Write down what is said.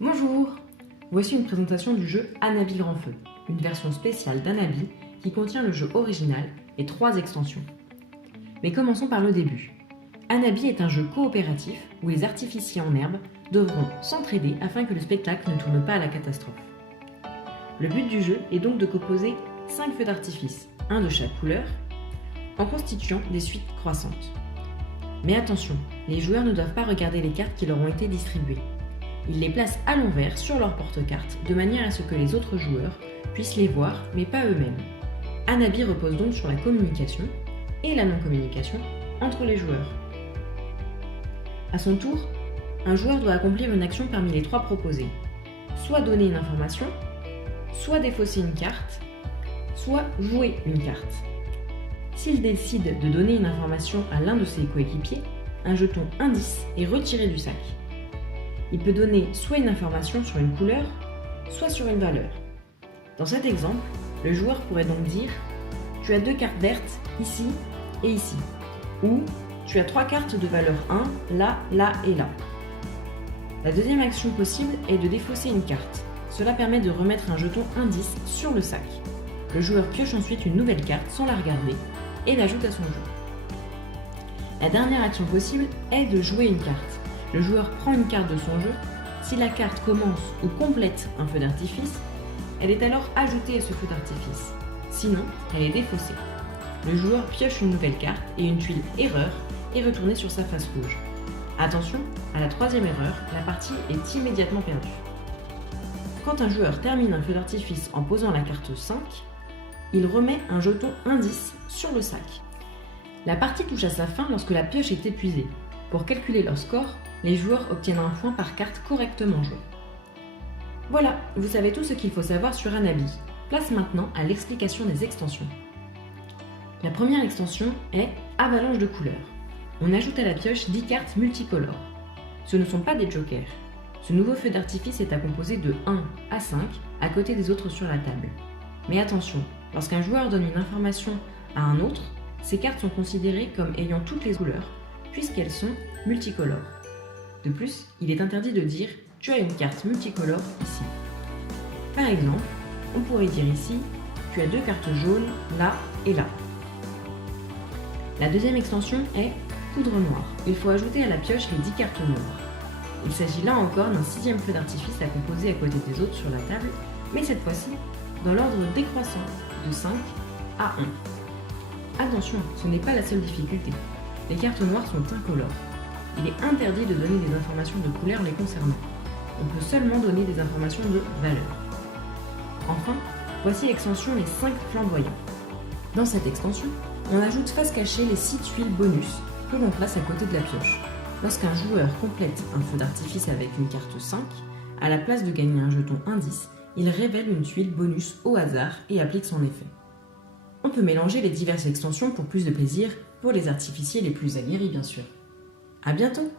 Bonjour! Voici une présentation du jeu Hanabi Grand Feu, une version spéciale d'Hanabi qui contient le jeu original et 3 extensions. Mais commençons par le début. Hanabi est un jeu coopératif où les artificiers en herbe devront s'entraider afin que le spectacle ne tourne pas à la catastrophe. Le but du jeu est donc de composer 5 feux d'artifice, un de chaque couleur, en constituant des suites croissantes. Mais attention, les joueurs ne doivent pas regarder les cartes qui leur ont été distribuées. Ils les placent à l'envers sur leur porte-cartes de manière à ce que les autres joueurs puissent les voir, mais pas eux-mêmes. Hanabi repose donc sur la communication et la non-communication entre les joueurs. À son tour, un joueur doit accomplir une action parmi les 3 proposées. Soit donner une information, soit défausser une carte, soit jouer une carte. S'il décide de donner une information à l'un de ses coéquipiers, un jeton indice est retiré du sac. Il peut donner soit une information sur une couleur, soit sur une valeur. Dans cet exemple, le joueur pourrait donc dire « Tu as 2 cartes vertes, ici et ici » ou « Tu as 3 cartes de valeur 1, là, là et là ». La deuxième action possible est de défausser une carte. Cela permet de remettre un jeton indice sur le sac. Le joueur pioche ensuite une nouvelle carte sans la regarder et l'ajoute à son jeu. La dernière action possible est de jouer une carte. Le joueur prend une carte de son jeu. Si la carte commence ou complète un feu d'artifice, elle est alors ajoutée à ce feu d'artifice. Sinon, elle est défaussée. Le joueur pioche une nouvelle carte et une tuile erreur est retournée sur sa face rouge. Attention, à la 3e erreur, la partie est immédiatement perdue. Quand un joueur termine un feu d'artifice en posant la carte 5, il remet un jeton indice sur le sac. La partie touche à sa fin lorsque la pioche est épuisée. Pour calculer leur score, les joueurs obtiennent un point par carte correctement jouée. Voilà, vous savez tout ce qu'il faut savoir sur Hanabi. Place maintenant à l'explication des extensions. La première extension est Avalanche de couleurs. On ajoute à la pioche 10 cartes multicolores. Ce ne sont pas des jokers. Ce nouveau feu d'artifice est à composer de 1 à 5 à côté des autres sur la table. Mais attention, lorsqu'un joueur donne une information à un autre, ces cartes sont considérées comme ayant toutes les couleurs, puisqu'elles sont multicolores. De plus, il est interdit de dire « tu as une carte multicolore ici ». Par exemple, on pourrait dire ici « tu as 2 cartes jaunes là et là ». La deuxième extension est « poudre noire ». Il faut ajouter à la pioche les 10 cartes noires. Il s'agit là encore d'un 6e feu d'artifice à composer à côté des autres sur la table, mais cette fois-ci dans l'ordre décroissant de 5 à 1. Attention, ce n'est pas la seule difficulté. Les cartes noires sont incolores. Il est interdit de donner des informations de couleur les concernant. On peut seulement donner des informations de valeur. Enfin, voici l'extension les 5 flamboyants. Dans cette extension, on ajoute face cachée les 6 tuiles bonus que l'on place à côté de la pioche. Lorsqu'un joueur complète un feu d'artifice avec une carte 5, à la place de gagner un jeton indice, il révèle une tuile bonus au hasard et applique son effet. On peut mélanger les diverses extensions pour plus de plaisir, pour les artificiers les plus aguerris bien sûr. À bientôt!